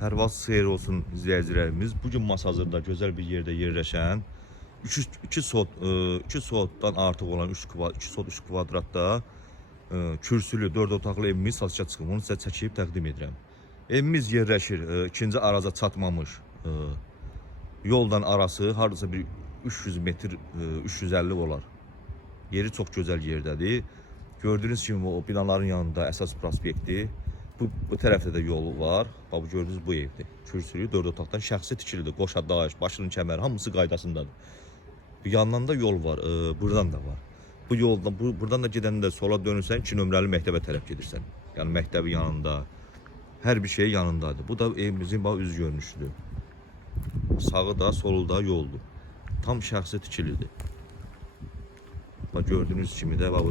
Hər vaxt xeyir olsun izləyicilərimiz. Bugün Masazırda gözəl bir yerdə yerləşən 2 sotdan artıq olan 2 sot 3 kvadratda kürsülü 4 otaqlı evimiz satışa çıxıb. Onu sizə çəkib təqdim edirəm. Evimiz yerləşir ikinci araza çatmamış yoldan arası hardasa bir 300 metr 350 olar. Yeri çox gözəl yerdədir. Gördüğünüz kimi o binaların yanında əsas prospekti. Bu tərəfdə də yolu var. Bu gördüyünüz bu evdir. Kürsülü 4 otaqdan şəxsi tikilidir. Qoşa daş, başının kəməri hamısı qaydasındadır. Yandan da yol var, buradan da var. Bu yoldan buradan da gedəndə sola dönürsən 2 nömrəli məktəbə tərəf gedirsən. Yəni məktəbin yanında hər bir şey yanındadır. Bu da evimizin bax üz görünüşüdür. Sağı da, solu da yoldur. Tam şəxsi tikilidir. Bax gördüyünüz kimi də bax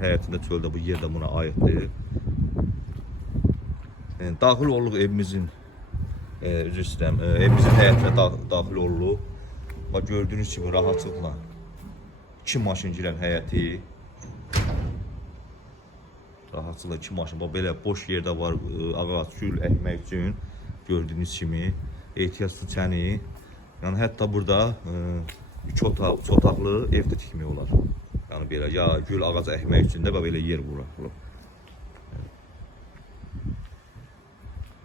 həyətində çöldə bu yer də buna aiddir. Yəni, daxil olduq evimizin üzr istəyirəm, evimizin həyətinə daxil olduq. Bax gördüyünüz kimi rahatlıqla 2 maşın girən həyəti. Rahatlıqla 2 maşın. Bax belə boş yerdə var ağac, gül əkmək üçün. Gördüyünüz kimi ehtiyaclı çəni. Yəni hətta burada 3 otaqlı ev də tikmək olar. Yəni belə ya gül ağac əkmək üçün də belə yer buraxılıb.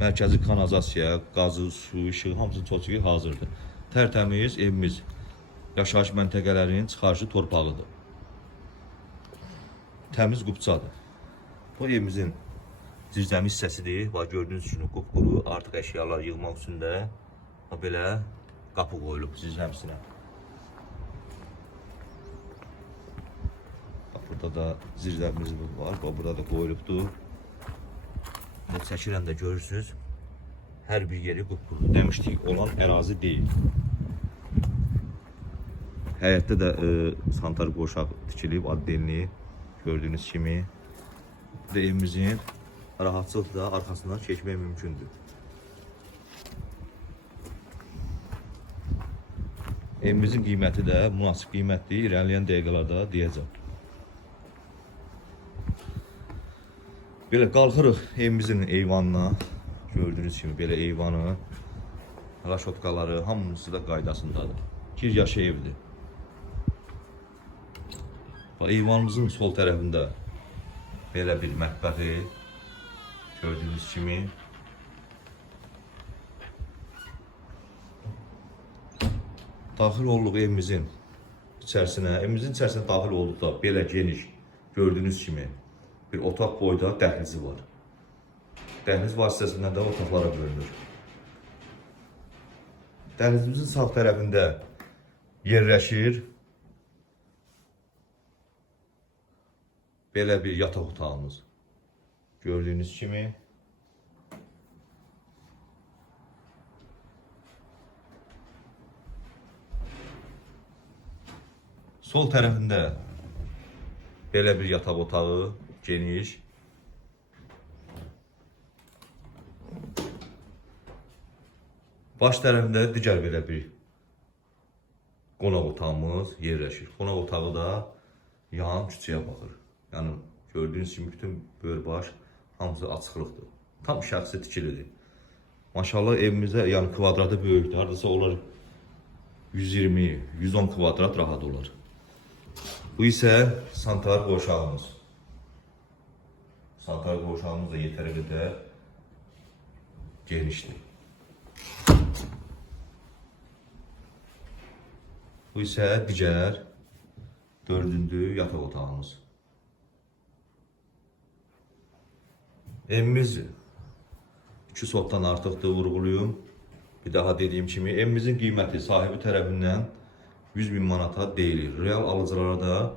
Mərkəzi kanalizasiya, qazı, su, işığı hamısı çoxu hazırdır. Tərtəmiz evimiz. Yaşayış məntəqələrinin çıxarışı torpağıdır. Təmiz qubçadır. Bu evimizin zirzəmi hissəsidir. Bax gördüyünüz kimi qupquru artıq əşyalar yığmaq üçün də belə qapı qoyulub zirzəmisinə. Burada da zirzəmimiz var. Bax burada da qoyulubdur. Çəkirəm də görürsünüz. Hər bir yeri qupquru. Demişdik olan ərazi deyil. Həyətdə də santar qoşaq tikilib, addelini gördüyünüz kimi. Bu da evimizin rahatlıqla arxasından keçmək mümkündür. Evimizin qiyməti də münasib qiymətdir. İrəliyən dəqiqələrdə deyəcəm. Belə qalxırıq evimizin eyvanına. Gördüyünüz kimi belə eyvanı, raşotkaları hamısı da qaydasındadır. Bir yaşı evdir. Eyvanımızın sol tərəfində belə bir mətbəxi gördüyünüz kimi. Daxil olduq evimizin içərisinə. Evimizin içərisinə daxil olduqda belə geniş gördüyünüz kimi bir otaq boyda dəhlizi var. Dəhliz vasitəsindən də otaqlara bölünür. Dəhlizimizin sağ tərəfində yerləşir belə bir yataq otağımız. Gördüyünüz kimi. Sol tərəfində belə bir yataq otağı, geniş. Baş tərəfində digər belə bir qonaq otağımız yerləşir. Qonaq otağı da yan küçəyə baxır. Yəni gördüyünüz kimi bütün böyürbaş hamısı açıqlıqdır. Tam şəxsi tikilidir. Maşallah evimizdə yəni kvadratı böyükdür. Hardasa olar 120-110 kvadrat rahat olar. Bu isə santar qoşağımız. Santar qoşağımız da yetəri qədər genişdir. Bu isə digər 4-cü yataq otağımız. Evimiz 2 sotdan artıqdır, vurğuluyum. Bir daha dediyim kimi evimizin qiyməti sahibi tərəfindən 100.000 manata deyilir. Real alıcılara da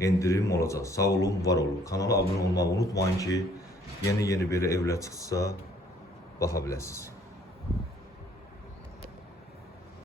endirim olacaq. Sağ olun, var olun. Kanala abunə olmağı unutmayın ki, yeni belə evlər çıxsa baxa biləsiniz.